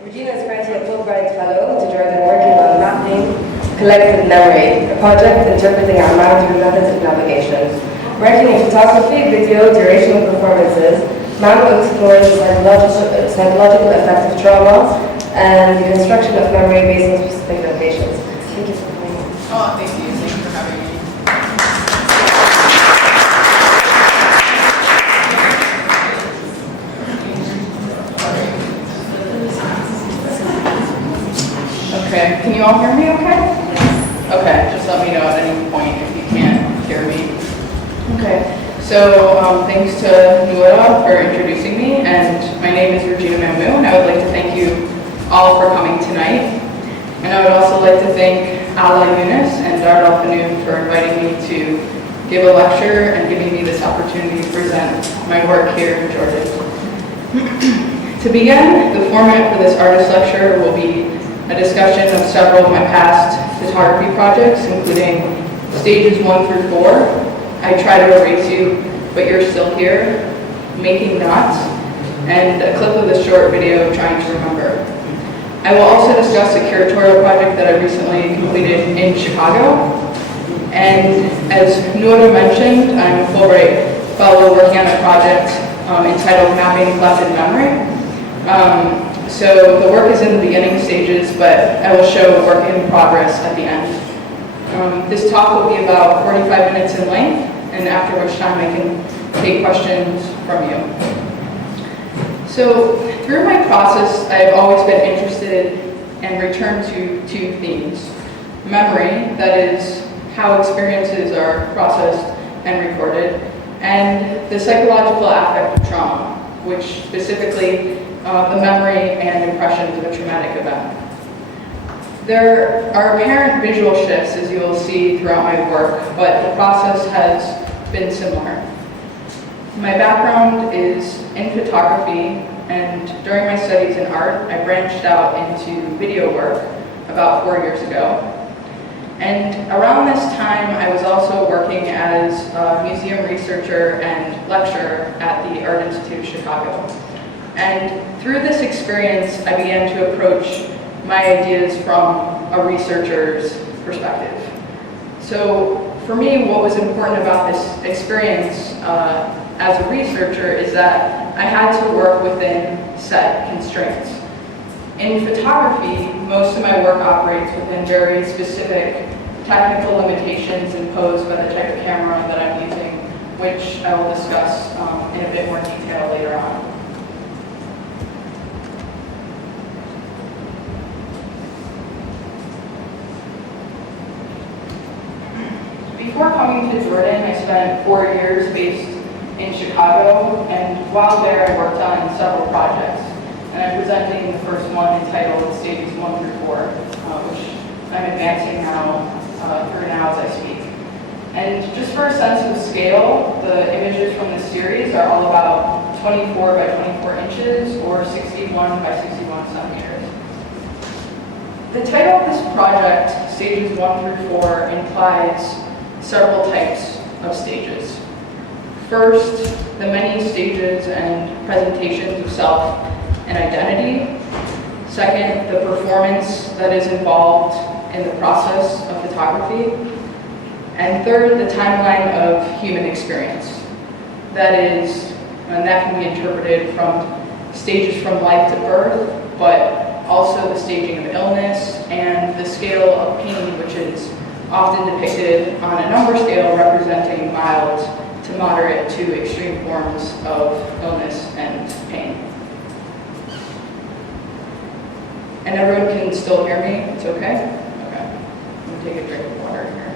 Regina is currently a Fulbright Fellow to Jordan working on mapping collective memory, a project interpreting our mind through methods of navigation. Working in photography, video, durational performances, Mamo explores the psychological effects of trauma and the construction of memory based on specific locations. Thank you for coming. Oh, thank you. Thank you for having me. Okay, can you all hear me okay? Okay, just let me know at any point if you can't hear me. Okay, so thanks to Nuala for introducing me, and my name is Regina Mamou, and I would like to thank you all for coming tonight. And I would also like to thank Yunus and Darat Funun for inviting me to give a lecture and giving me this opportunity to present my work here in Jordan. To begin, the format for this artist lecture will be a discussion of several of my past photography projects, including stages 1 through 4. I Try to Erase You, But You're Still Here, Making Knots, and a clip of the short video, Trying to Remember. I will also discuss a curatorial project that I recently completed in Chicago. And as Nuala mentioned, I'm a Fulbright Fellow working on a project entitled Mapping Collective Memory. So the work is in the beginning stages, but I will show work in progress at the end. This talk will be about 45 minutes in length, and after which time I can take questions from you. So through my process, I've always been interested and returned to two themes. Memory, that is how experiences are processed and recorded, and the psychological aspect of trauma, which specifically the memory and impressions of a traumatic event. There are apparent visual shifts, as you will see throughout my work, but the process has been similar. My background is in photography, and during my studies in art, I branched out into video work about 4 years ago. And around this time, I was also working as a museum researcher and lecturer at the Art Institute of Chicago. And through this experience, I began to approach my ideas from a researcher's perspective. So for me, what was important about this experience as a researcher is that I had to work within set constraints. In photography, most of my work operates within very specific technical limitations imposed by the type of camera that I'm using, which I will discuss in a bit more detail later on. Before coming to Jordan, I spent 4 years based in Chicago, and while there I worked on several projects. And I'm presenting the first one entitled Stages 1 through 4, which I'm advancing through now as I speak. And just for a sense of scale, the images from this series are all about 24 by 24 inches or 61 by 61 centimeters. The title of this project, Stages 1 through 4, implies several types of stages. First, the many stages and presentations of self and identity. Second, the performance that is involved in the process of photography. And third, the timeline of human experience. That is, and that can be interpreted from stages from life to birth, but also the staging of illness and the scale of pain, which is often depicted on a number scale representing mild to moderate to extreme forms of illness and pain. And everyone can still hear me? It's okay? Okay. I'm going to take a drink of water here.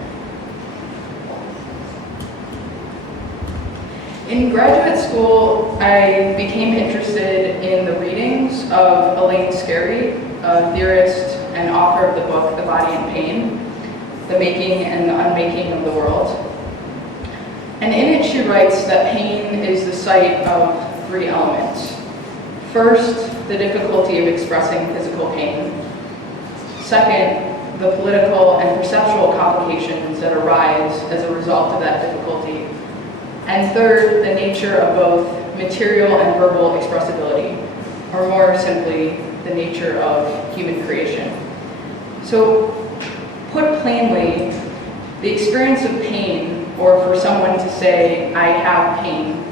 In graduate school, I became interested in the readings of Elaine Scarry, a theorist and author of the book, The Body and Pain, The Making and the Unmaking of the World. And in it she writes that pain is the site of 3 elements. First, the difficulty of expressing physical pain. Second, the political and perceptual complications that arise as a result of that difficulty. And third, the nature of both material and verbal expressibility, or more simply, the nature of human creation. So, put plainly, the experience of pain, or for someone to say, I have pain,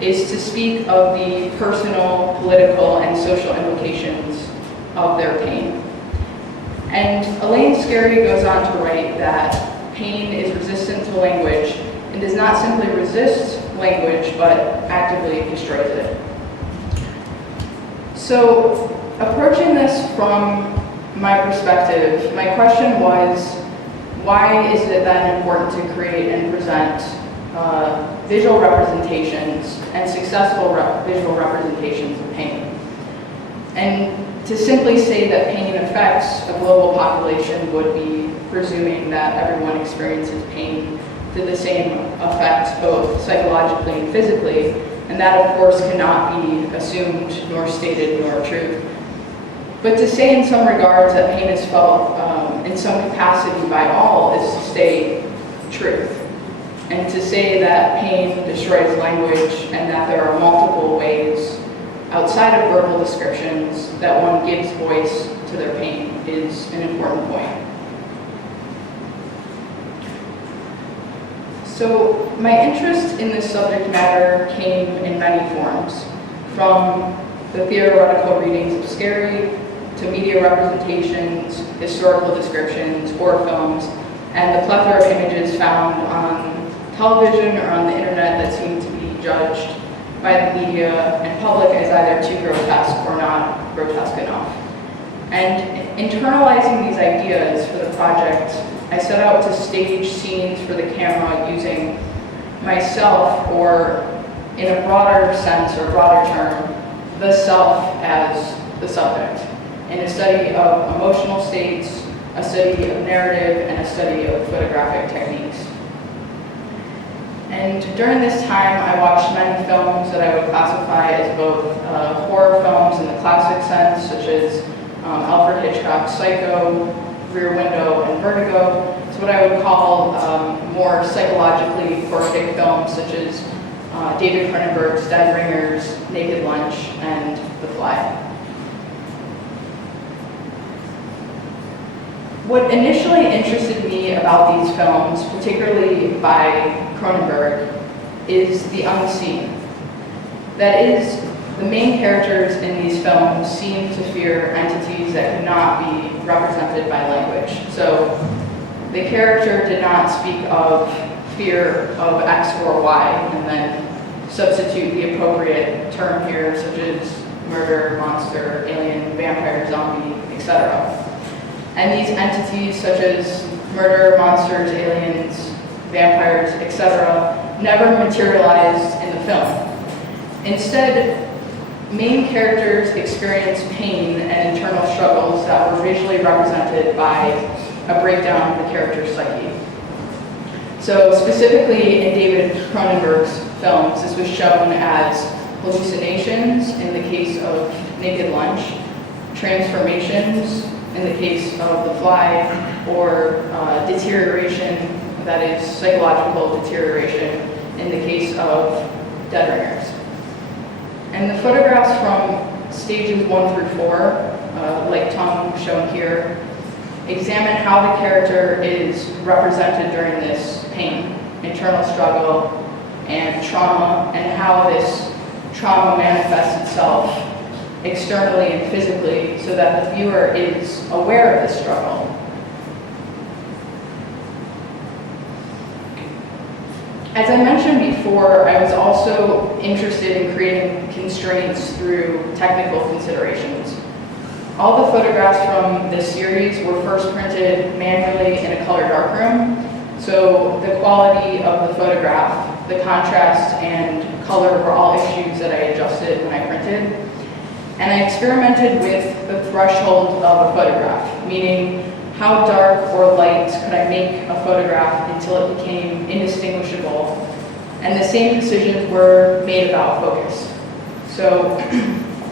is to speak of the personal, political, and social implications of their pain. And Elaine Scarry goes on to write that pain is resistant to language and does not simply resist language, but actively destroys it. So, approaching this from my perspective, my question was, why is it then important to create and present visual representations and successful visual representations of pain? And to simply say that pain affects a global population would be presuming that everyone experiences pain to the same effect, both psychologically and physically, and that of course cannot be assumed, nor stated, nor true. But to say in some regards that pain is felt in some capacity by all is to state truth. And to say that pain destroys language and that there are multiple ways outside of verbal descriptions that one gives voice to their pain is an important point. So my interest in this subject matter came in many forms, from the theoretical readings of Scarry to media representations, historical descriptions, horror films, and the plethora of images found on television or on the internet that seem to be judged by the media and public as either too grotesque or not grotesque enough. And internalizing these ideas for the project, I set out to stage scenes for the camera using myself, or in a broader sense or broader term, the self as the subject, in a study of emotional states, a study of narrative, and a study of photographic techniques. And during this time, I watched many films that I would classify as both horror films in the classic sense, such as Alfred Hitchcock's Psycho, Rear Window, and Vertigo, to what I would call more psychologically horrific films, such as David Cronenberg's Dead Ringers, Naked Lunch, and The Fly. What initially interested me about these films, particularly by Cronenberg, is the unseen. That is, the main characters in these films seem to fear entities that could not be represented by language. So the character did not speak of fear of X or Y and then substitute the appropriate term here, such as murder, monster, alien, vampire, zombie, etc. And these entities, such as murder, monsters, aliens, vampires, etc., never materialized in the film. Instead, main characters experience pain and internal struggles that were visually represented by a breakdown of the character's psyche. So specifically in David Cronenberg's films, this was shown as hallucinations in the case of Naked Lunch, transformations in the case of The Fly, or deterioration, that is psychological deterioration, in the case of Dead Ringers. And the photographs from stages 1 through 4, like Tom shown here, examine how the character is represented during this pain, internal struggle, and trauma, and how this trauma manifests itself externally and physically so that the viewer is aware of the struggle. As I mentioned before, I was also interested in creating constraints through technical considerations. All the photographs from this series were first printed manually in a color darkroom, so the quality of the photograph, the contrast, and color were all issues that I adjusted when I printed. And I experimented with the threshold of a photograph, meaning how dark or light could I make a photograph until it became indistinguishable. And the same decisions were made about focus. So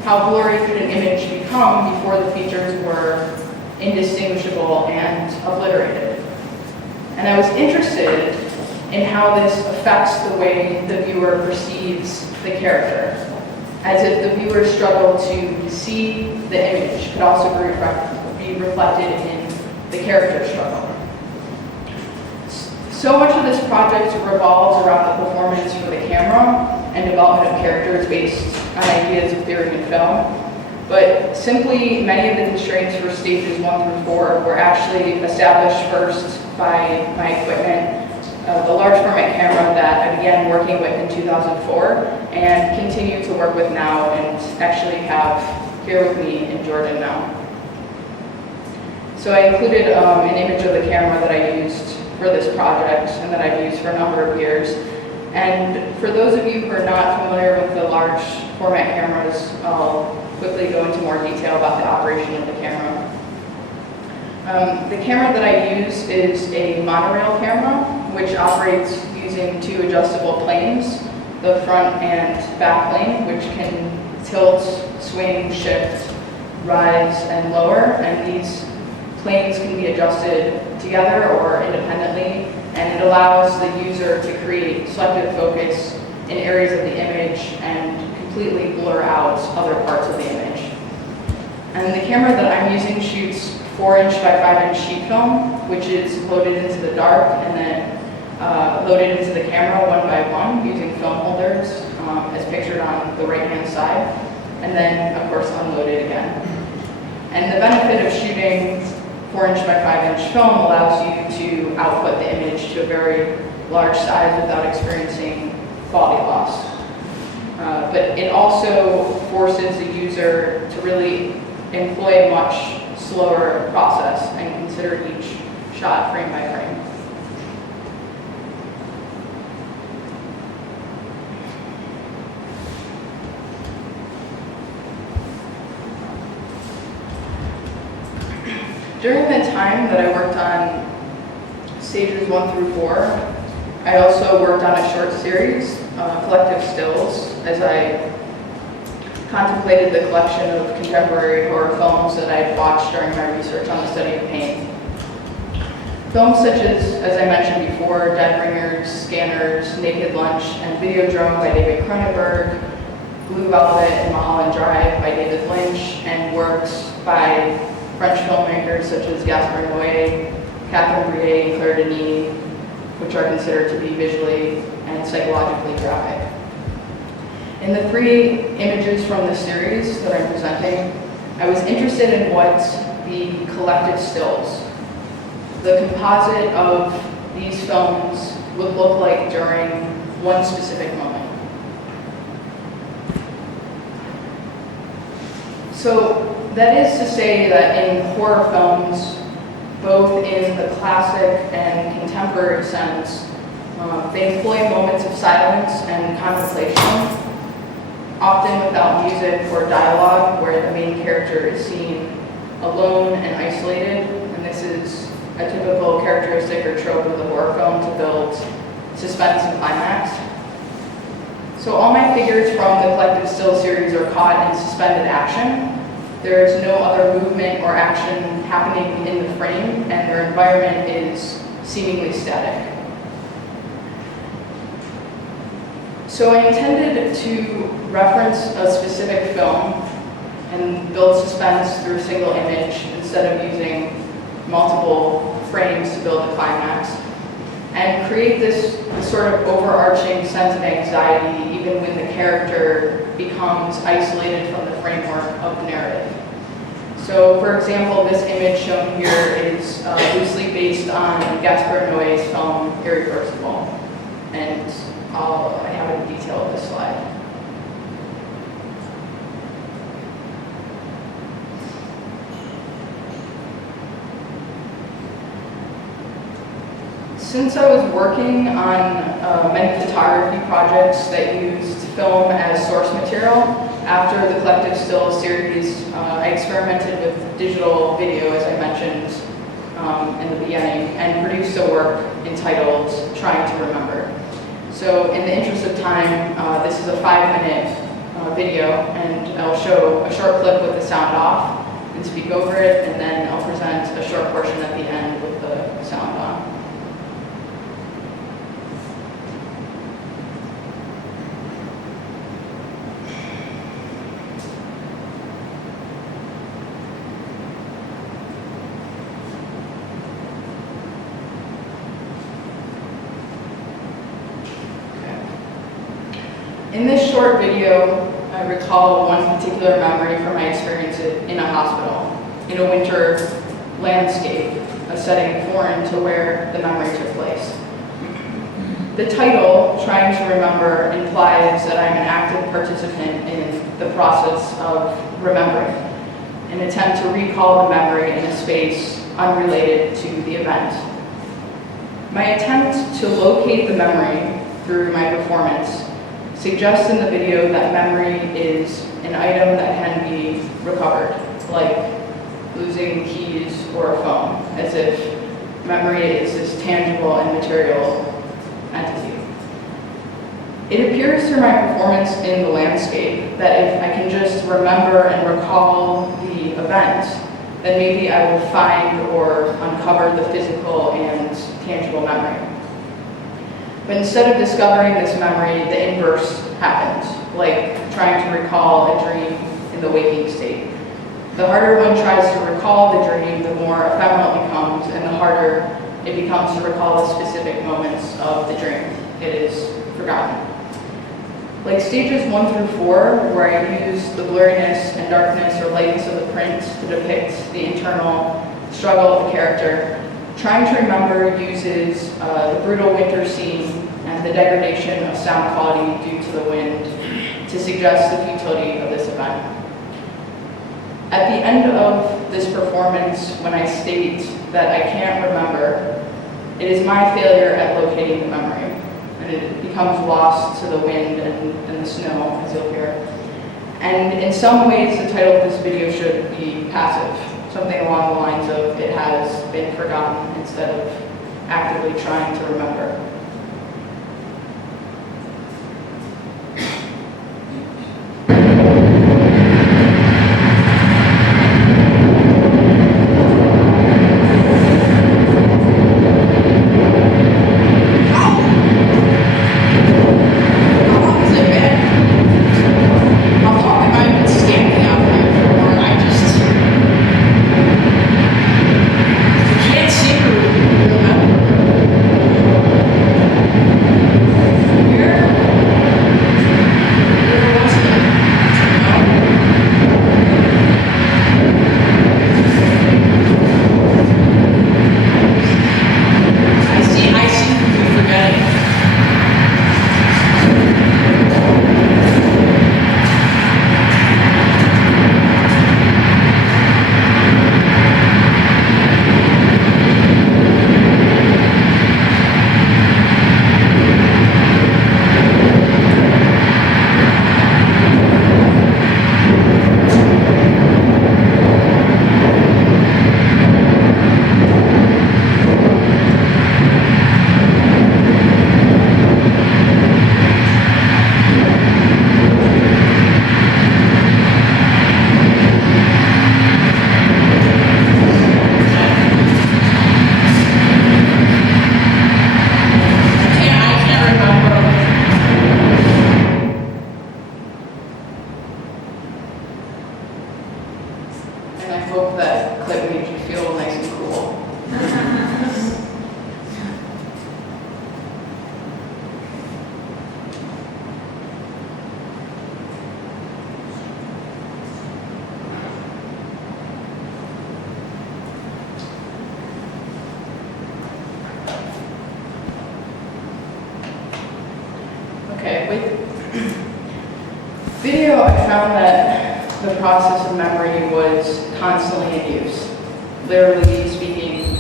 how blurry could an image become before the features were indistinguishable and obliterated? And I was interested in how this affects the way the viewer perceives the character. as if the viewer struggled to see the image could also be reflected in the character struggle. So much of this project revolves around the performance for the camera and development of characters based on ideas of theory and film. But simply, many of the constraints for stages 1 through 4 were actually established first by my equipment, the large format camera that I began working with in 2004 and continue to work with now and actually have here with me in Jordan now. So I included an image of the camera that I used for this project and that I've used for a number of years. And for those of you who are not familiar with the large format cameras, I'll quickly go into more detail about the operation of the camera. The camera that I use is a monorail camera, which operates using 2 adjustable planes, the front and back plane, which can tilt, swing, shift, rise, and lower. And these planes can be adjusted together or independently, and it allows the user to create selective focus in areas of the image and completely blur out other parts of the image. And the camera that I'm using shoots 4-inch by 5-inch sheet film, which is loaded into the dark and then loaded into the camera one by one using film holders, as pictured on the right-hand side, and then, of course, unloaded again. And the benefit of shooting 4-inch by 5-inch film allows you to output the image to a very large size without experiencing quality loss. But it also forces the user to really employ a much slower process and consider each shot frame by frame. During the time that I worked on stages 1 through 4, I also worked on a short series, collective stills, as I contemplated the collection of contemporary horror films that I had watched during my research on the study of pain. Films such as I mentioned before, Dead Ringers, Scanners, Naked Lunch, and Videodrome by David Cronenberg, Blue Velvet and Mulholland Drive by David Lynch, and works by French filmmakers such as Gaspar Noé, Catherine Breillat, and Claire Denis, which are considered to be visually and psychologically graphic. In the 3 images from the series that I'm presenting, I was interested in what the collective stills, the composite of these films, would look like during one specific moment. So that is to say that in horror films, both in the classic and contemporary sense, they employ moments of silence and contemplation, often without music or dialogue, where the main character is seen alone and isolated. And this is a typical characteristic or trope of the horror film to build suspense and climax. So all my figures from the collective still series are caught in suspended action. There is no other movement or action happening in the frame, and their environment is seemingly static. So I intended to reference a specific film and build suspense through a single image instead of using multiple frames to build the climax, and create this sort of overarching sense of anxiety even when the character becomes isolated from the framework of the narrative. So, for example, this image shown here is loosely based on Gaspar Noé's film Irreversible, and I have a detail of this slide. Since I was working on many photography projects that used film as source material, after the Collective Still series, I experimented with digital video, as I mentioned in the beginning, and produced a work entitled Trying to Remember. So in the interest of time, this is a 5-minute video, and I'll show a short clip with the sound off and speak over it, and then I'll present a short portion at the end with the sound on. short video, I recall one particular memory from my experience in a hospital, in a winter landscape, a setting foreign to where the memory took place. The title, Trying to Remember, implies that I'm an active participant in the process of remembering, an attempt to recall the memory in a space unrelated to the event. My attempt to locate the memory through my performance suggests in the video that memory is an item that can be recovered, like losing keys or a phone, as if memory is this tangible and material entity. It appears through my performance in the landscape that if I can just remember and recall the event, then maybe I will find or uncover the physical and tangible memory. But instead of discovering this memory, the inverse happens, like trying to recall a dream in the waking state. The harder one tries to recall the dream, the more ephemeral it becomes, and the harder it becomes to recall the specific moments of the dream. It is forgotten. Like stages 1 through 4, where I use the blurriness and darkness or lightness of the print to depict the internal struggle of the character, Trying to Remember uses the brutal winter scene and the degradation of sound quality due to the wind to suggest the futility of this event. At the end of this performance, when I state that I can't remember, it is my failure at locating the memory, and it becomes lost to the wind and the snow, as you'll hear. And in some ways, the title of this video should be passive, something along the lines of it has been forgotten instead of actively trying to remember. Okay, with video, I found that the process of memory was constantly in use. Literally speaking,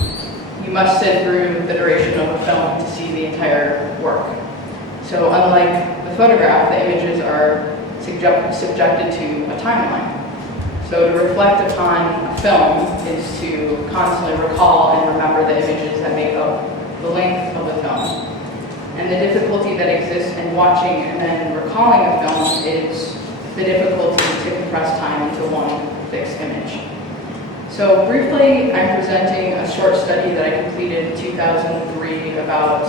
you must sit through the duration of a film to see the entire work. So unlike the photograph, the images are subjected to a timeline. So to reflect upon a film is to constantly recall and remember the images that make up the length of the film. And the difficulty that exists in watching and then recalling a film is the difficulty to compress time into one fixed image. So briefly, I'm presenting a short study that I completed in 2003 about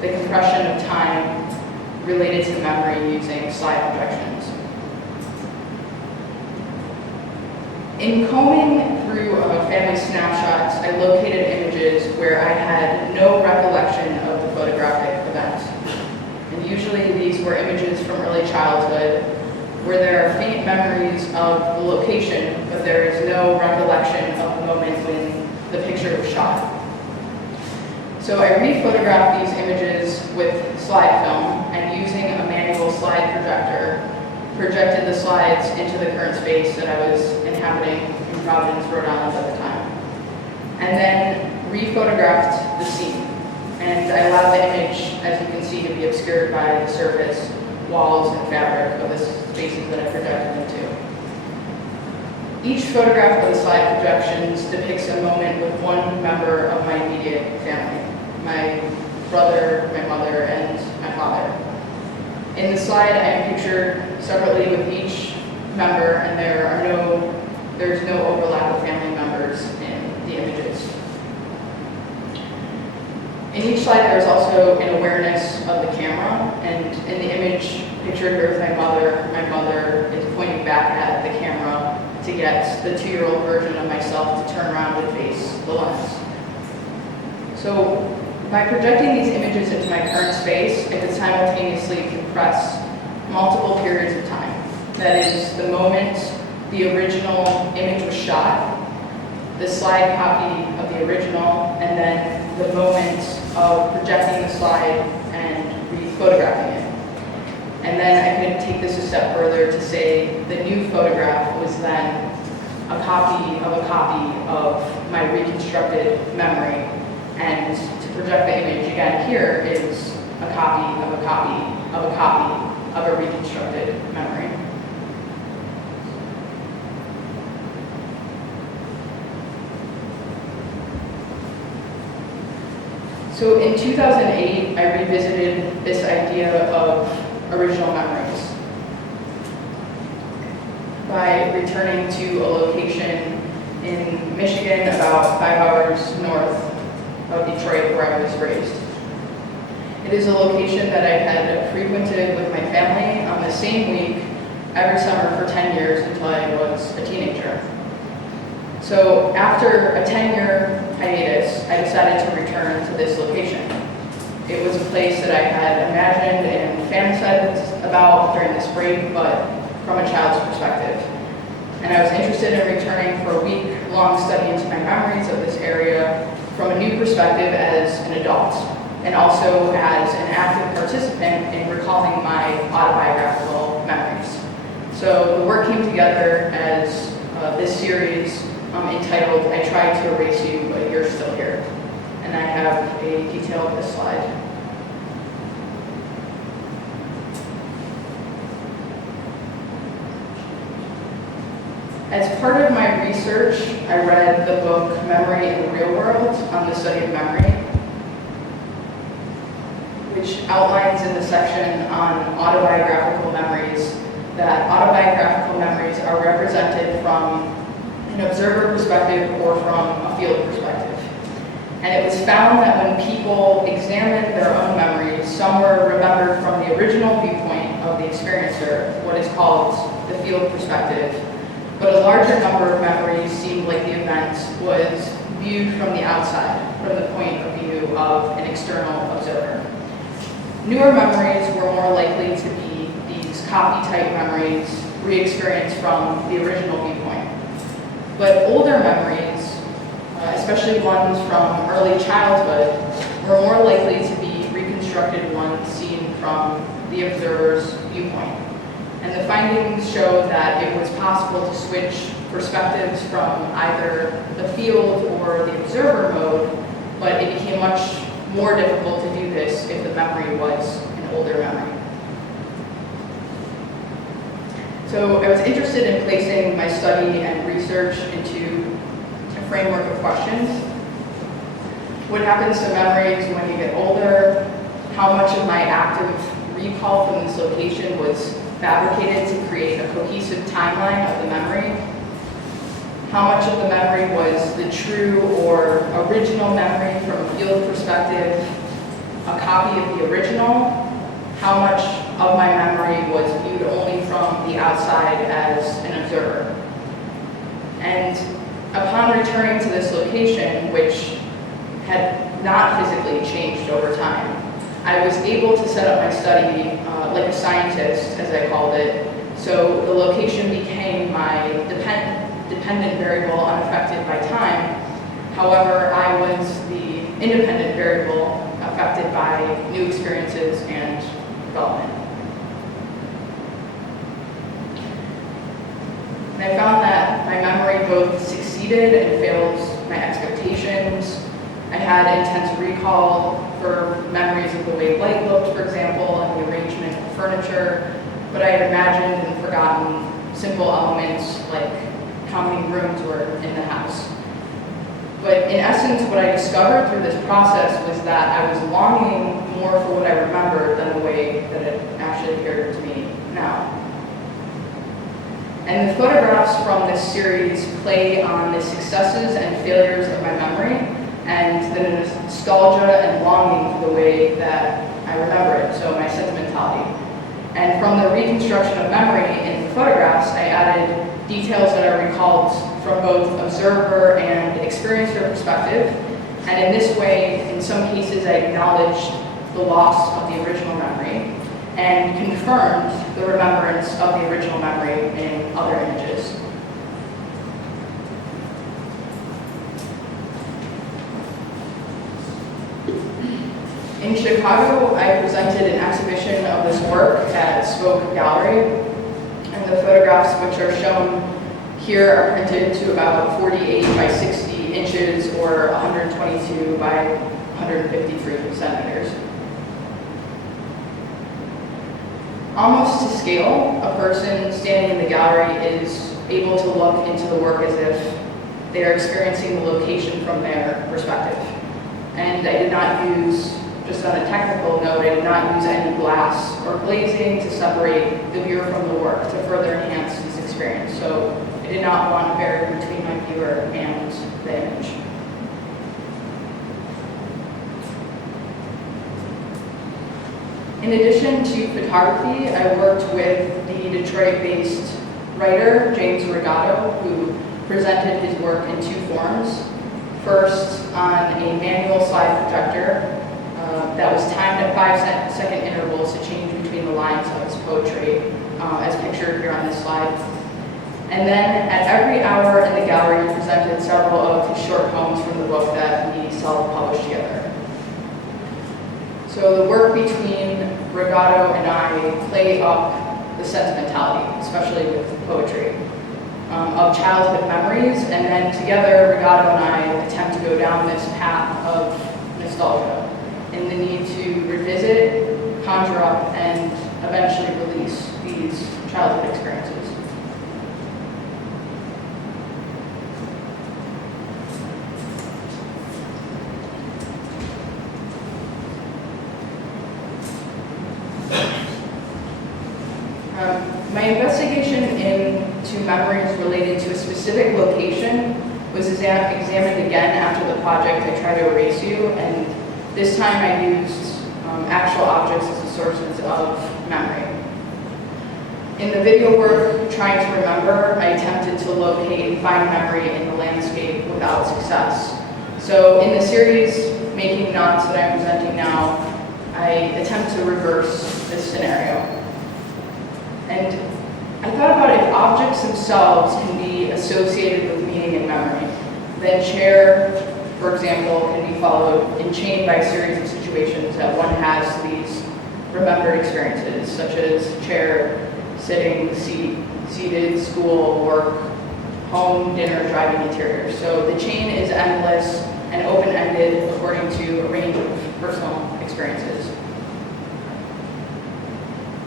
the compression of time related to memory using slide projections. In combing through family snapshots, I located images where I had no recollection of the photographic event. And Usually these were images from early childhood where there are faint memories of the location, but there is no recollection of the moment when the picture was shot. So I re-photographed these images with slide film and using a manual slide projector, projected the slides into the current space that I was inhabiting in Providence, Rhode Island at the time. And then re-photographed the scene. And I allowed the image, as you can see, to be obscured by the surface, walls, and fabric of the spaces that I projected into. Each photograph of the slide projections depicts a moment with one member of my immediate family, my brother, my mother, and my father. In the slide, I am pictured separately with each member, and there's no overlap of family members in the images. In each slide, there's also an awareness of the camera, and in the image pictured here with my mother is pointing back at the camera to get the 2-year-old version of myself to turn around and face the lens. So by projecting these images into my current space, I could simultaneously compress multiple periods of time. That is, the moment the original image was shot, the slide copy of the original, and then the moment of projecting the slide and re-photographing it. And then I could take this a step further to say the new photograph was then a copy of my reconstructed memory. And to project the image again here is a copy of a copy of a copy of a reconstructed memory. So in 2008, I revisited this idea of original memories by returning to a location in Michigan about 5 hours north of Detroit, where I was raised. It is a location that I had frequented with my family on the same week every summer for 10 years until I was a teenager. So after a 10-year hiatus, I decided to return to this location. It was a place that I had imagined and fantasized about during this break, but from a child's perspective. And I was interested in returning for a week-long study into my memories of this area from a new perspective as an adult, and also as an active participant in recalling my autobiographical memories. So the work came together as this series entitled, I Tried to Erase You, But You're Still Here. And I have a detail of this slide. As part of my research, I read the book Memory in the Real World on the Study of Memory, which outlines in the section on autobiographical memories that autobiographical memories are represented from an observer perspective or from a field perspective. And it was found that when people examined their own memories, some were remembered from the original viewpoint of the experiencer, what is called the field perspective, but a larger number of memories seemed like the event was viewed from the outside, from the point of view of an external observer. Newer memories were more likely to be these copy-type memories re-experienced from the original viewpoint. But older memories, especially ones from early childhood, were more likely to be reconstructed ones seen from the observer's viewpoint. And the findings show that it was possible to switch perspectives from either the field or the observer mode, but it became much more difficult to do this if the memory was an older memory. So I was interested in placing my study and research into a framework of questions. What happens to memories when you get older? How much of my active recall from this location was fabricated to create a cohesive timeline of the memory? How much of the memory was the true or original memory from a field perspective, a copy of the original? How much of my memory was viewed only from the outside as an observer? And upon returning to this location, which had not physically changed over time, I was able to set up my study like a scientist, as I called it. So the location became my dependent variable unaffected by time. However, I was the independent variable affected by new experiences and development. And I found that my memory both succeeded and failed my expectations. I had intense recall for memories of the way light looked, for example, and the arrangement of furniture, but I had imagined and forgotten simple elements like how many rooms were in the house. But in essence, what I discovered through this process was that I was longing more for what I remembered than the way that it actually appeared to me now. And the photographs from this series play on the successes and failures of my memory and the nostalgia and longing for the way that I remember it, so my sentimentality. And from the reconstruction of memory in the photographs, I added details that are recalled from both observer and experiencer perspective. And in this way, in some cases, I acknowledged the loss of the original memory and confirmed the remembrance of the original memory in other images. In Chicago, I presented an exhibition of this work at Spoke Gallery, and the photographs which are shown here are printed to about 48 by 60 inches or 122 by 153 centimeters. Almost to scale, a person standing in the gallery is able to look into the work as if they are experiencing the location from their perspective. And I did not use, just on a technical note, I did not use any glass or glazing to separate the viewer from the work to further enhance this experience. So I did not want a barrier between my viewer and the image. In addition to photography, I worked with the Detroit-based writer, James Regato, who presented his work in two forms. First, on a manual slide projector that was timed at 5-second intervals to change between the lines of his poetry, as pictured here on this slide. And then at every hour in the gallery, he presented several of his short poems from the book that we self-published together. So the work between Regato and I play up the sentimentality, especially with poetry, of childhood memories, and then together Regato and I attempt to go down this path of nostalgia and the need to revisit, conjure up, and eventually release these childhood experiences. My investigation into memories related to a specific location was examined again after the project I Try to Erase You, and this time I used actual objects as the sources of memory. In the video work, Trying to Remember, I attempted to locate and find memory in the landscape without success. So in the series, Making Knots, that I'm presenting now, I attempt to reverse this scenario. And I thought about if objects themselves can be associated with meaning and memory, then chair, for example, can be followed and chained by a series of situations that one has these remembered experiences, such as chair, sitting, seated, school, work, home, dinner, driving interior. So the chain is endless and open-ended according to a range of personal experiences.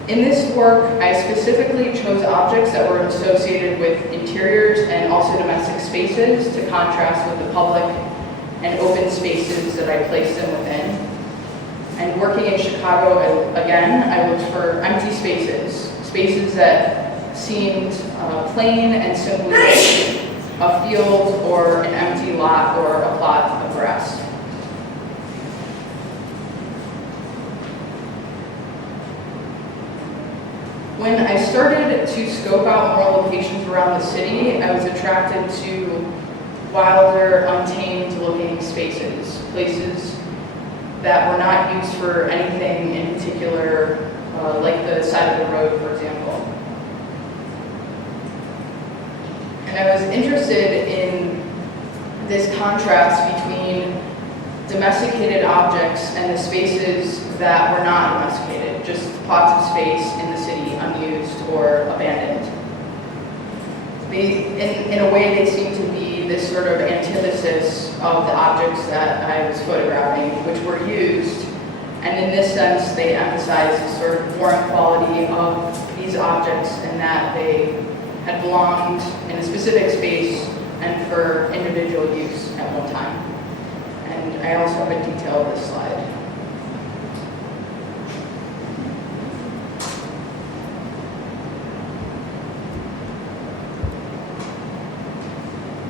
In this work, I specifically chose objects that were associated with interiors and also domestic spaces to contrast with the public and open spaces that I placed them within. And working in Chicago, again, I looked for empty spaces that seemed plain and simply a field or an empty lot or a plot of grass. When I started to scope out more locations around the city, I was attracted to wilder, untamed looking spaces, places that were not used for anything in particular, like the side of the road, for example. And I was interested in this contrast between domesticated objects and the spaces that were not domesticated, just plots of space in the city unused or abandoned. In a way, they seem to be this sort of antithesis of the objects that I was photographing, which were used. And in this sense, they emphasize the sort of foreign quality of these objects and that they had belonged in a specific space and for individual use at one time. And I also have a detail of this slide.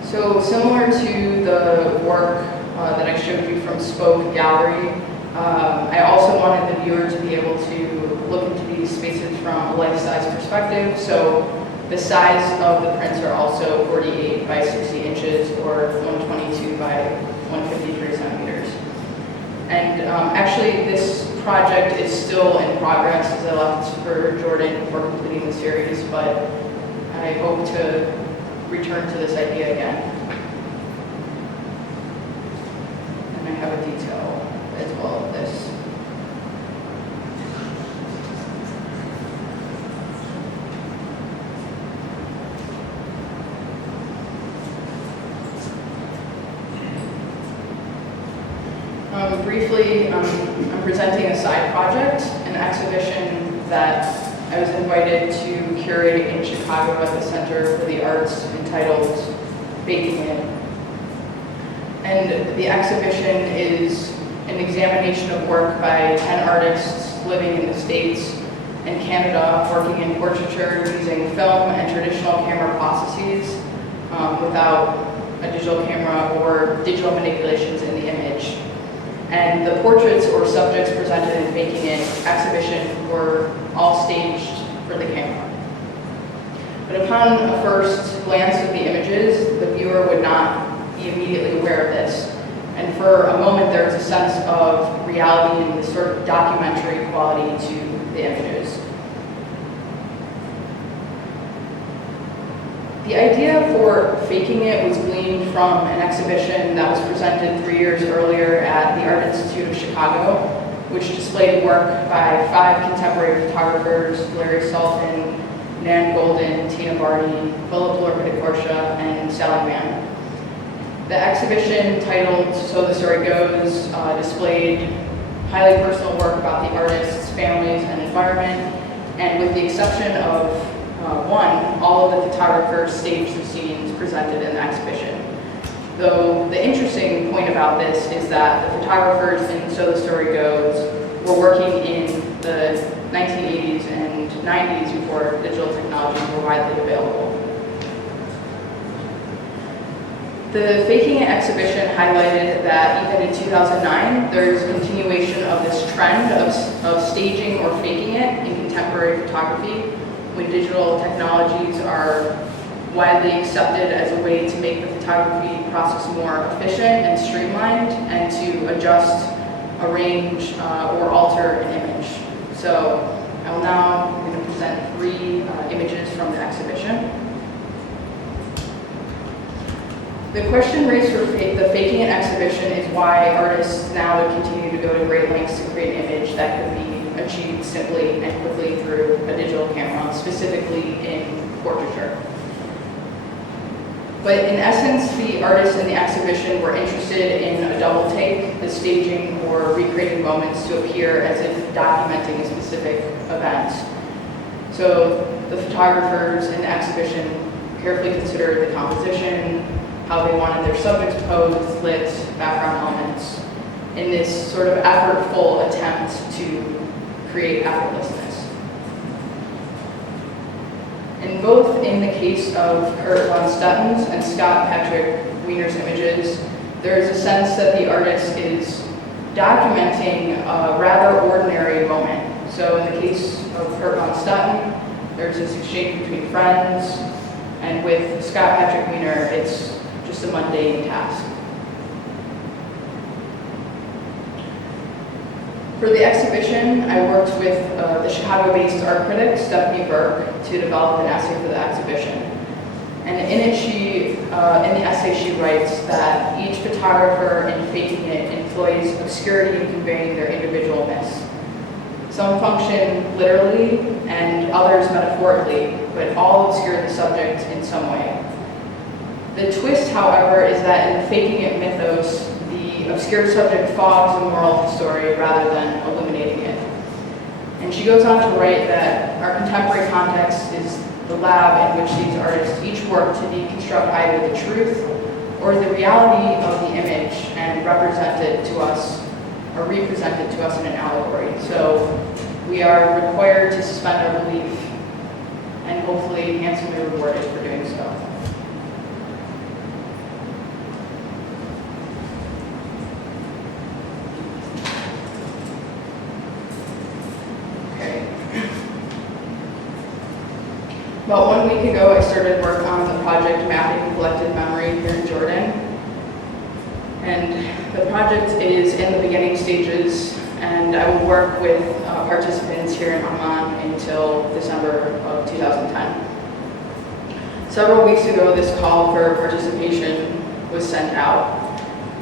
So similar to the work that I showed you from Spoke Gallery, I also wanted the viewer to be able to look into these spaces from a life-size perspective. So the size of the prints are also 48 by 60 inches or 122 by 153 centimeters. And actually this project is still in progress as I left for Jordan before completing the series, but I hope to return to this idea again. And I have a detail as well of this. Briefly, I'm presenting a side project, an exhibition that I was invited to curate in Chicago at the Center for the Arts entitled Baking It. And the exhibition is an examination of work by 10 artists living in the States and Canada, working in portraiture using film and traditional camera processes without a digital camera or digital manipulations in the image. And the portraits or subjects presented in Baking It exhibition were all staged for the camera. But upon a first glance of the images, the viewer would not be immediately aware of this. And for a moment, there was a sense of reality and this sort of documentary quality to the images. The idea for Faking It was gleaned from an exhibition that was presented 3 years earlier at the Art Institute of Chicago, which displayed work by 5 contemporary photographers, Larry Salton, Nan Golden, Tina Barney, Philip Lorca-DeCorsia, and Sally Mann. The exhibition, titled So the Story Goes, displayed highly personal work about the artists, families, and environment, and with the exception of one, all of the photographers staged the scenes presented in the exhibition. Though the interesting point about this is that the photographers in So the Story Goes were working in the 1980s and 90s before digital technologies were widely available. The Faking It exhibition highlighted that even in 2009, there's a continuation of this trend of staging or faking it in contemporary photography, when digital technologies are widely accepted as a way to make the photography process more efficient and streamlined and to adjust, arrange, or alter an image. So I will now going to present 3 images from the exhibition. The question raised for the Faking It exhibition is why artists now would continue to go to great lengths to create an image that could be achieved simply and quickly through a digital camera, specifically in portraiture. But in essence, the artists in the exhibition were interested in a double take, the staging or recreating moments to appear as if documenting a specific event. So the photographers in the exhibition carefully considered the composition, how they wanted their subjects posed, lit, background elements, in this sort of effortful attempt to create effortlessness. And both in the case of Kurt von Stutten's and Scott Patrick Wiener's images, there is a sense that the artist is documenting a rather ordinary moment. So in the case of Kurt von Stutten, there's this exchange between friends, and with Scott Patrick Wiener, it's just a mundane task. For the exhibition, I worked with the Chicago-based art critic, Stephanie Burke, to develop an essay for the exhibition. And in it, in the essay, she writes that each photographer in faking it employs obscurity in conveying their individualness. Some function literally and others metaphorically, but all obscure the subject in some way. The twist, however, is that in the faking it mythos, the obscure subject fogs the moral of the story rather than illuminating it. And she goes on to write that our contemporary context is the lab in which these artists each work to deconstruct either the truth or the reality of the image and represent it to us, or represent it to us in an allegory. So we are required to suspend our belief and hopefully handsomely rewarded for doing so. About 1 week ago, I started work on the project Mapping Collective Memory here in Jordan. And the project is in the beginning stages, and I will work with participants here in Amman until December of 2010. Several weeks ago, this call for participation was sent out.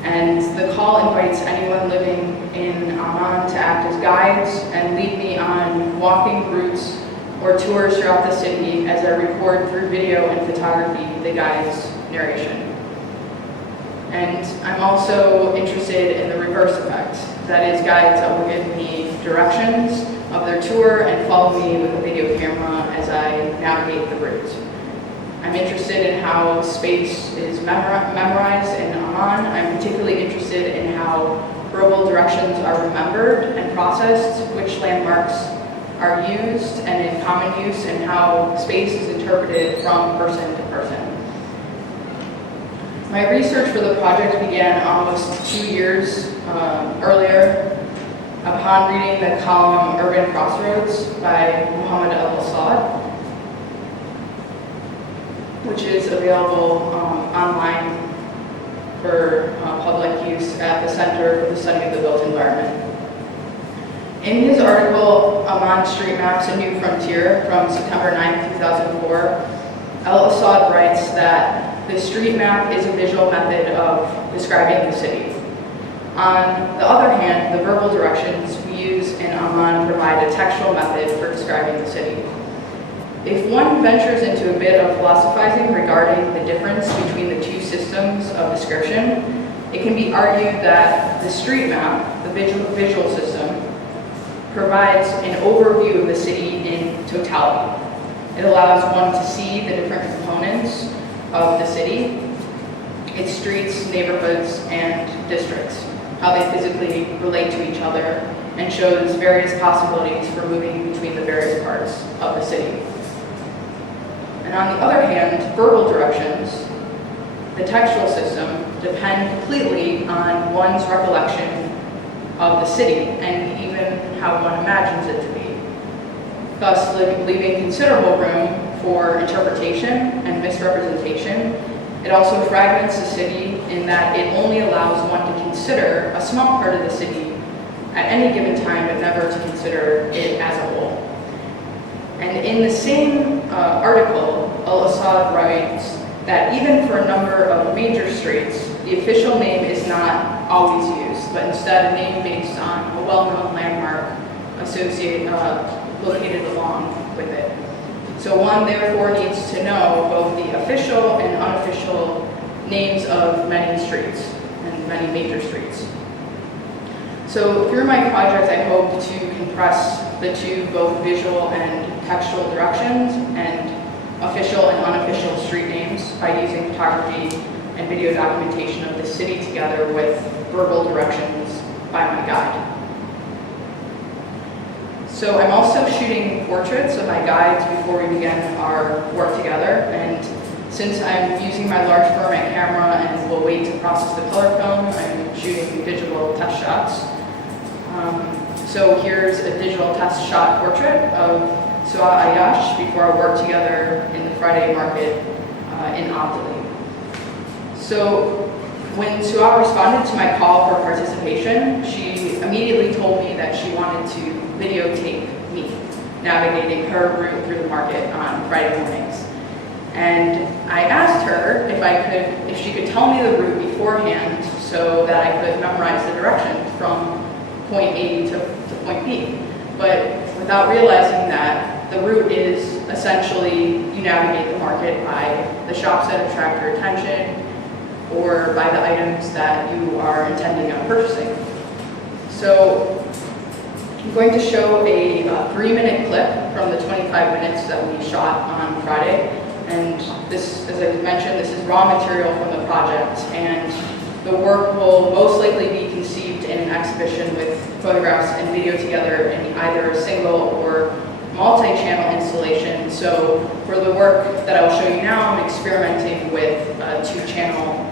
And the call invites anyone living in Amman to act as guides and lead me on walking routes or tours throughout the city as I record through video and photography the guide's narration. And I'm also interested in the reverse effect. That is, guides that will give me directions of their tour and follow me with a video camera as I navigate the route. I'm interested in how space is memorized in Amman. I'm particularly interested in how verbal directions are remembered and processed, which landmarks are used and in common use, and how space is interpreted from person to person. My research for the project began almost 2 years earlier upon reading the column Urban Crossroads by Muhammad al-Assad, which is available online for public use at the Center for the Study of the Built Environment. In his article, Amman Street Maps, A New Frontier, from September 9, 2004, al-Assad writes that the street map is a visual method of describing the city. On the other hand, the verbal directions we use in Amman provide a textual method for describing the city. If one ventures into a bit of philosophizing regarding the difference between the two systems of description, it can be argued that the street map, the visual system, provides an overview of the city in totality. It allows one to see the different components of the city, its streets, neighborhoods, and districts, how they physically relate to each other, and shows various possibilities for moving between the various parts of the city. And on the other hand, verbal directions, the textual system, depend completely on one's recollection of the city and even how one imagines it to be, thus leaving considerable room for interpretation and misrepresentation. It also fragments the city in that it only allows one to consider a small part of the city at any given time, but never to consider it as a whole. And in the same article, al-Assad writes that even for a number of major streets, the official name is not always used, but instead a name based on a well-known landmark located along with it. So one therefore needs to know both the official and unofficial names of many streets and many major streets. So through my project, I hope to compress the two, both visual and textual directions, and official and unofficial street names by using photography and video documentation of the city together with verbal directions by my guide. So I'm also shooting portraits of my guides before we begin our work together, and since I'm using my large format camera and will wait to process the color film, I'm shooting digital test shots. So here's a digital test shot portrait of Su'a Ayash before our work together in the Friday market in Abdali. So when Su'a responded to my call for participation, she immediately told me that she wanted to videotape me navigating her route through the market on Friday mornings. And I asked her if she could tell me the route beforehand so that I could memorize the direction from point A to point B. But without realizing that the route is essentially you navigate the market by the shops that attract your attention or by the items that you are intending on purchasing. So I'm going to show a 3-minute clip from the 25 minutes that we shot on Friday. And this, as I mentioned, this is raw material from the project, and the work will most likely be conceived in an exhibition with photographs and video together in either a single or multi-channel installation. So for the work that I'll show you now, I'm experimenting with a 2-channel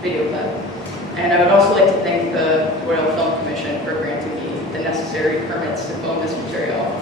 video clip. And I would also like to thank the Royal Film Commission for granting me the necessary permits to film this material.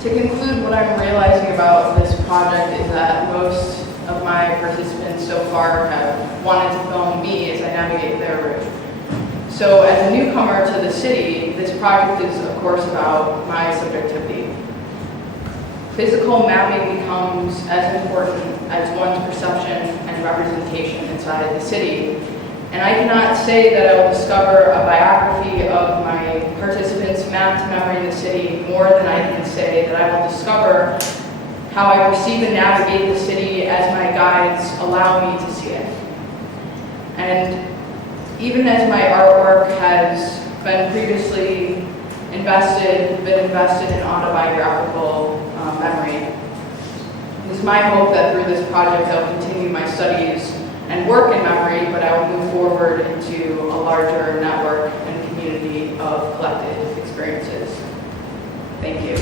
To conclude, what I'm realizing about this project is that most of my participants so far have wanted to film me as I navigate their route. So as a newcomer to the city, this project is of course about my subjectivity. Physical mapping becomes as important as one's perception and representation inside the city. And I cannot say that I will discover a biography of my participants' mapped memory in the city more than I can say that I will discover how how I perceive and navigate the city as my guides allow me to see it. And even as my artwork has been previously been invested in autobiographical memory, it is my hope that through this project I'll continue my studies and work in memory, but I will move forward into a larger network and community of collective experiences. Thank you.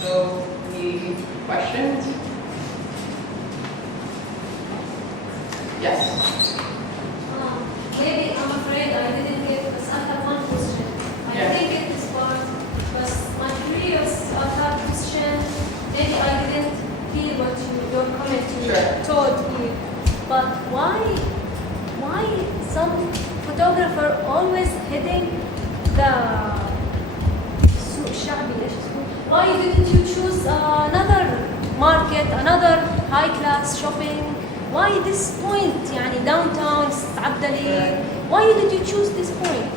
So, any questions? Yes. Maybe I'm afraid I didn't get this. I have one question. I think it is part, but my previous question, maybe I didn't feel what your comment you told me. But why some photographer always hitting the سوق الشعبي ايش اسمه؟ Why didn't you choose another market, another high class shopping? Why this point يعني downtown عبدالي? Why did you choose this point?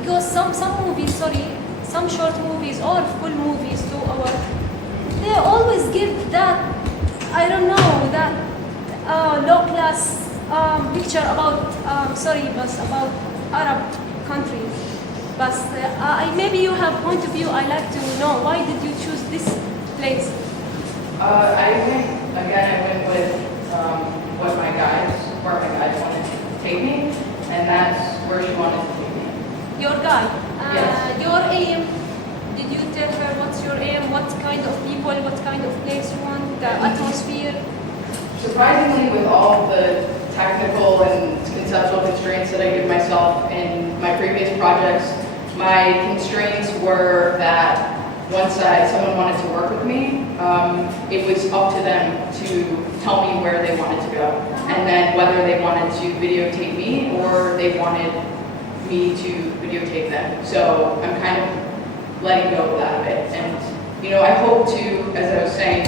Because some movies, some short movies or full movies 2 hours, they always give that, I don't know, that low class picture about about Arab countries. But maybe you have point of view. I like to know why did you choose this place? I went with where my guides wanted to take me, and that's where she wanted to take me. Your guide. Yes. Your aim. Did you tell her what's your aim? What kind of people? What kind of place you want? The atmosphere. Surprisingly, with all the technical and conceptual constraints that I give myself in my previous projects, my constraints were that once someone wanted to work with me, it was up to them to tell me where they wanted to go, and then whether they wanted to videotape me or they wanted me to videotape them. So I'm kind of letting go of that a bit, and I hope to, as I was saying,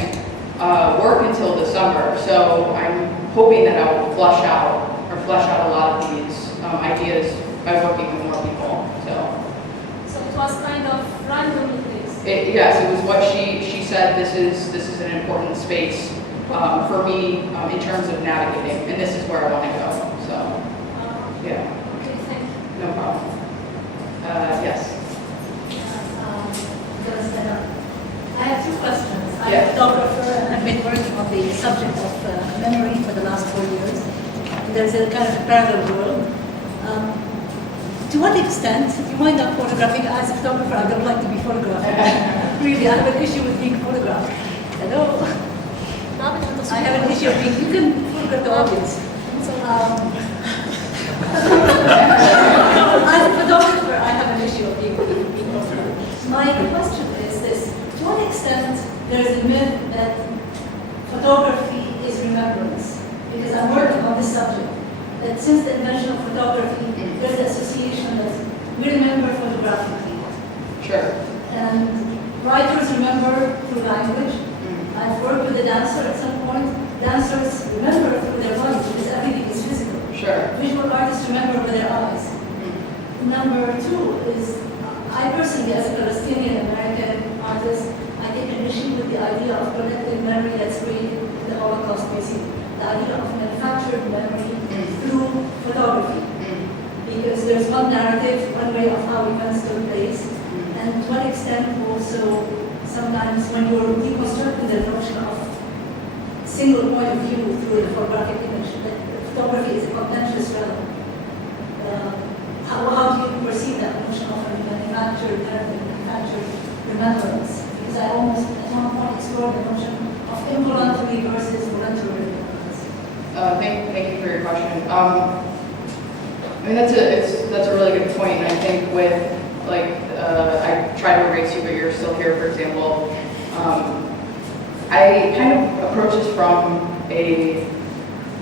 work until the summer. So I'm hoping that I will flesh out a lot of these ideas by working with more people. So it was kind of randomly. Yes, it was what she said. This is an important space for me in terms of navigating, and this is where I want to go. So, yeah. Okay, thank you. No problem. Yes. I have 2 questions. I'm Yeah. a photographer and I've been working on the subject of memory for the last 4 years. And there's a kind of parallel world. To what extent, you wind up photographing as a photographer? I don't like to be photographed. Really, I have an issue with being photographed. Hello? I have an issue of being, you can photograph the audience. So, as a photographer, I have an issue of being photographed. My question is this: to what extent there is a myth that photography is remembrance? Because I'm working on this subject. That since the invention of photography, there's an association that we remember photographically. Sure. And writers remember through language. I've worked with a dancer at some point. Dancers remember through their body because everything is physical. Sure. Visual artists remember with their eyes. Number 2 is, I personally, as a Palestinian American artist, I take an issue with the idea of collective memory that's created in the Holocaust Museum. The idea of manufactured memory through photography. Because there's one narrative, one way of how events took place, and to what extent also sometimes when you're deconstructing the notion of single point of view through the photographic image, that photography is a contentious realm. How do you perceive that notion of manufactured narrative, manufactured remembrance? Because I almost at one point explored the notion of involuntary versus voluntary remembrance. Thank you for your question. I mean, that's a really good point, and I think with I try to erase you, but you're still here, for example. I kind of approach this from a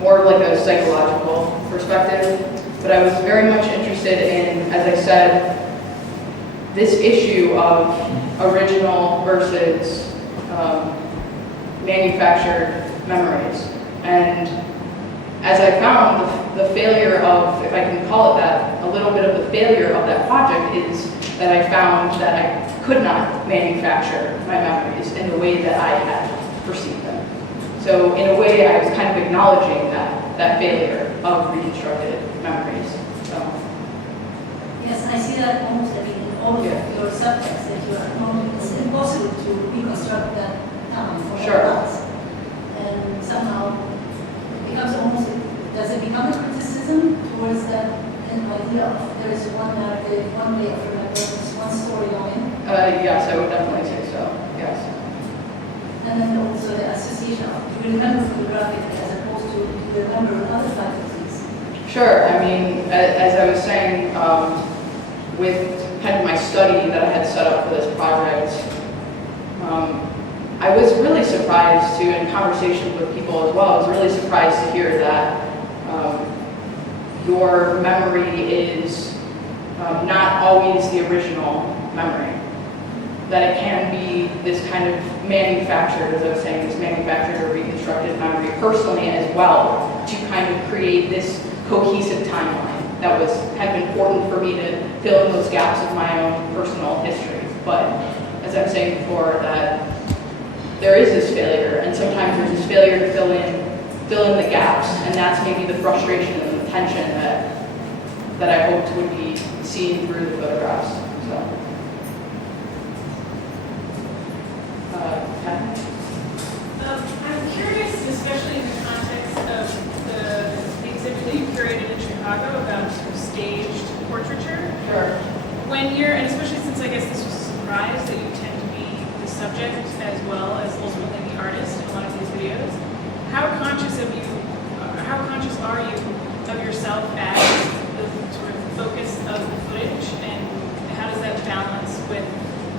more like a psychological perspective, but I was very much interested in, as I said, this issue of original versus manufactured memories. And as I found, the failure of, if I can call it that, a little bit of the failure of that project is that I found that I could not manufacture my memories in the way that I had perceived them. So in a way, I was kind of acknowledging that failure of reconstructed memories. So. Yes, I see that almost in all of your subjects that you are acknowledging. It's impossible to reconstruct that time for all of us. And somehow it becomes almost, does it become a criticism towards that idea of there is one narrative, one way of remembering, one storyline? Yes, I would definitely say so, yes. And then also the association of you remember photographically as opposed to you remember other faculties. Sure, I mean, as I was saying, with kind of my study that I had set up for this project, I was really surprised to, in conversations with people as well, I was really surprised to hear that your memory is not always the original memory. That it can be this kind of manufactured, as I was saying, this manufactured or reconstructed memory personally as well to kind of create this cohesive timeline that was kind of important for me to fill in those gaps of my own personal history. But as I was saying before, that there is this failure, and sometimes there's this failure to fill in the gaps, and that's maybe the frustration and the tension that I hoped would be seen through the photographs. So. I'm curious, especially in the context of the exhibit that you curated in Chicago about sort of staged portraiture. Sure. When you're, and especially since I guess this was a surprise that you tend to be the subject as well as ultimately the artist in a lot of these videos, how conscious are you of yourself as the sort of focus of the footage, and how does that balance with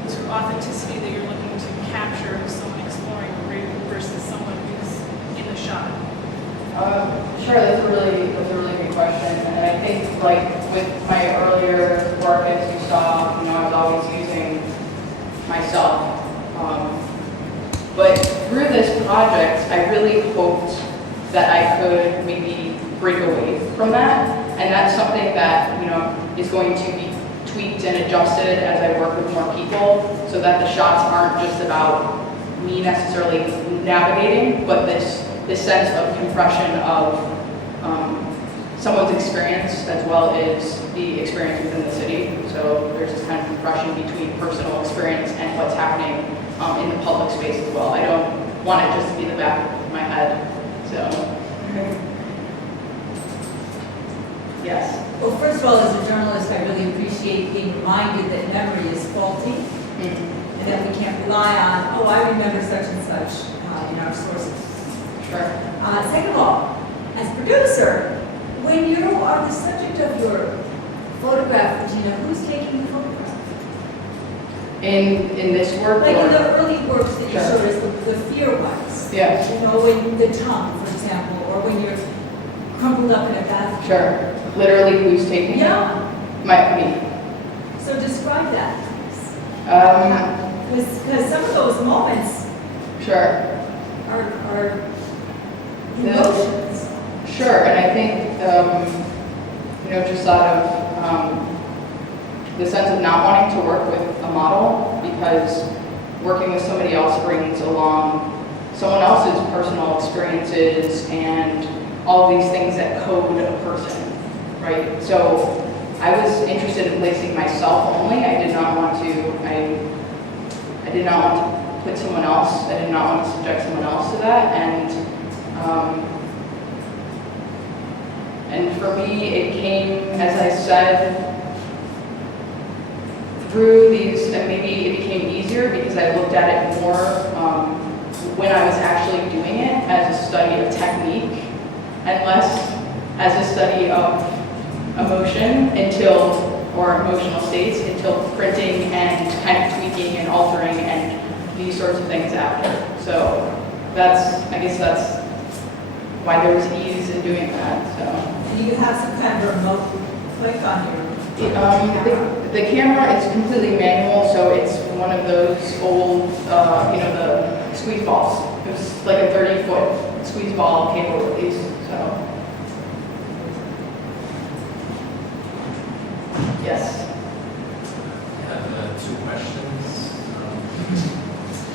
the sort of authenticity that you're looking to capture of someone exploring versus someone who's in the shot? Sure, that's a really good question, and I think like with my earlier work, as you saw, I was always using myself. But through this project, I really hoped that I could maybe break away from that, and that's something that is going to be tweaked and adjusted as I work with more people, so that the shots aren't just about me necessarily navigating, but this sense of compression of someone's experience as well as the experience within the city. So there's this kind of compression between personal experience and what's happening in the public space as well. I don't want it just to be the back of my head. So, yes. Well, first of all, as a journalist, I really appreciate being reminded that memory is faulty, and that we can't rely on, oh, I remember such and such in our sources. Sure. Second of all, as producer, when you are the subject of your photograph, Regina, who's taking the photograph? In this work? Like or? in the early works that you Sure. showed us, the fear ones. Yes. When the tongue, for example, or when you're crumpled up in a bath. Sure. Literally, who's taking Yeah. it? Me. So describe that, please. Because some of those moments Sure. are emotions. Sure, and I think, just thought of the sense of not wanting to work with a model, because working with somebody else brings along someone else's personal experiences and all these things that code a person, right? So I was interested in placing myself only. I did not want to put someone else, I did not want to subject someone else to that, and for me, it came, as I said, through these, and maybe it became easier because I looked at it more when I was actually doing it as a study of technique and less as a study of emotion or emotional states until printing and kind of tweaking and altering and these sorts of things after. So I guess that's why there was ease in doing that. So. And you have some kind of remote click on your the camera is completely manual, so it's one of those old, the squeeze balls. It was like a 30-foot squeeze ball cable release. So, yes. I have two questions.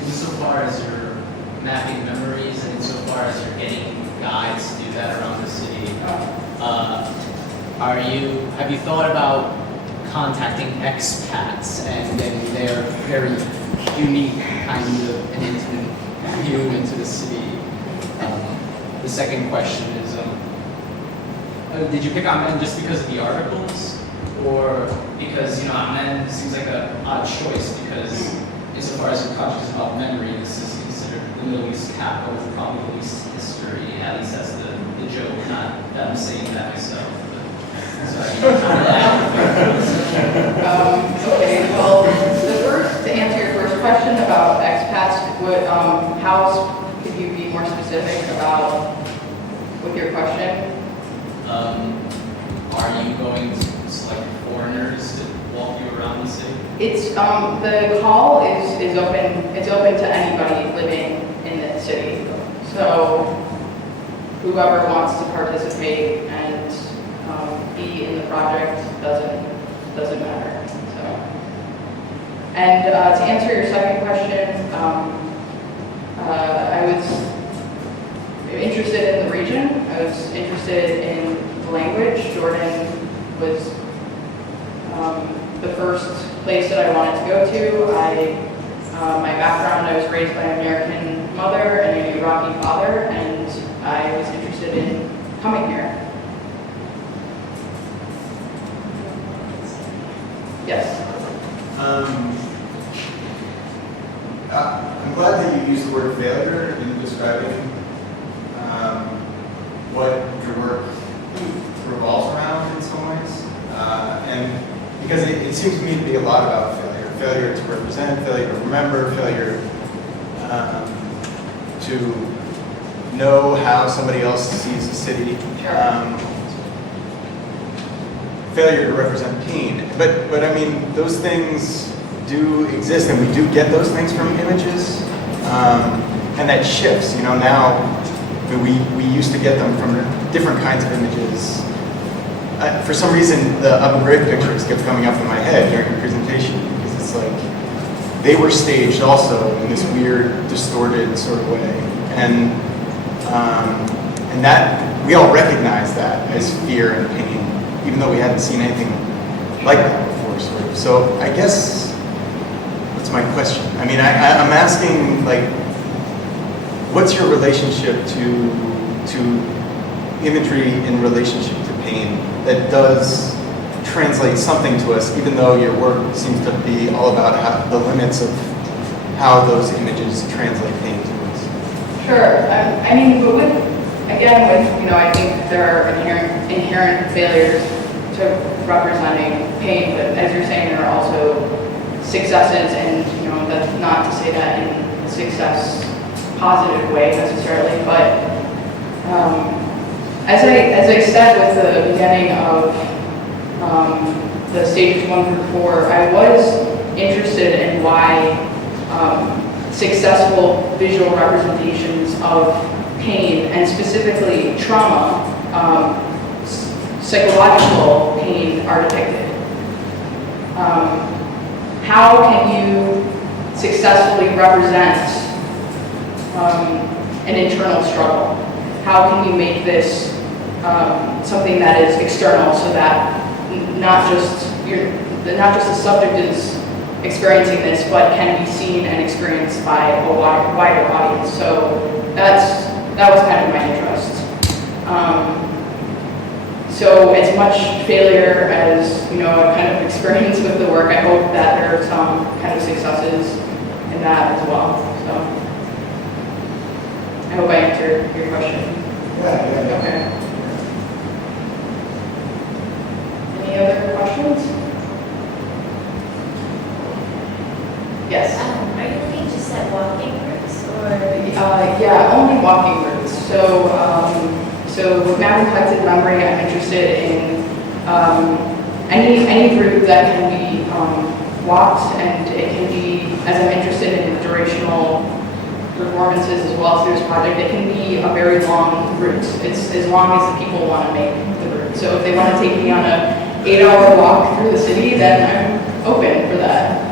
Insofar as you're mapping memories and insofar as you're getting guides to do that around the city, have you thought about contacting expats and getting their very unique kind of an intimate view into the city? The second question is, did you pick on men just because of the articles, or because men seems like an odd choice because insofar as you're conscious about memory, this is considered the Middle East capital with probably the least history, at least that's the joke, not that I'm saying that myself. Okay, well, to answer your first question about expats, how could you be more specific about with your question? Are you going to select foreigners to walk you around the city? It's the call is open. It's open to anybody living in the city. So whoever wants to participate and be in the project doesn't matter. So, and to answer your second question, I was interested in the region. I was interested in the language. Jordan was the first place that I wanted to go to. My background, I was raised by an American mother and an Iraqi father, and I was interested in coming here. Yes. I'm glad that you used the word failure in describing what your work revolves around in some ways. And because it seems to me to be a lot about failure. Failure to represent, failure to remember, failure to know how somebody else sees the city. Failure to represent pain. But I mean, those things do exist, and we do get those things from images. And that shifts, now we used to get them from different kinds of images. For some reason, the Abu Ghraib pictures kept coming up in my head during the presentation, because it's like they were staged also in this weird, distorted sort of way. And that, we all recognize that as fear and pain, even though we hadn't seen anything like that before, sort of. So I guess, what's my question? I mean, I'm asking, like, what's your relationship to imagery in relationship to pain that does translate something to us, even though your work seems to be all about the limits of how those images translate pain to us? Sure. I mean, but I think there are inherent failures to representing pain, but as you're saying, there are also successes, and that's not to say that in a success positive way necessarily, but as I said with the beginning of the stages 1 through 4, I was interested in why successful visual representations of pain, and specifically trauma, psychological pain, are depicted. How can you successfully represent an internal struggle? How can you make this something that is external, so that not just the subject is experiencing this, but can be seen and experienced by a wider audience? So that was kind of my interest. So as much failure as I've kind of experienced with the work, I hope that there are some kind of successes in that as well. So I hope I answered your question. Yeah. Okay. Any other questions? Yes. Are you looking just at walking routes, or? Yeah, only walking routes. So with map collected memory, I'm interested in any route that can be walked, and it can be, as I'm interested in durational performances as well through this project, it can be a very long route. It's as long as the people want to make the route. So if they want to take me on a 8-hour walk through the city, then I'm open for that.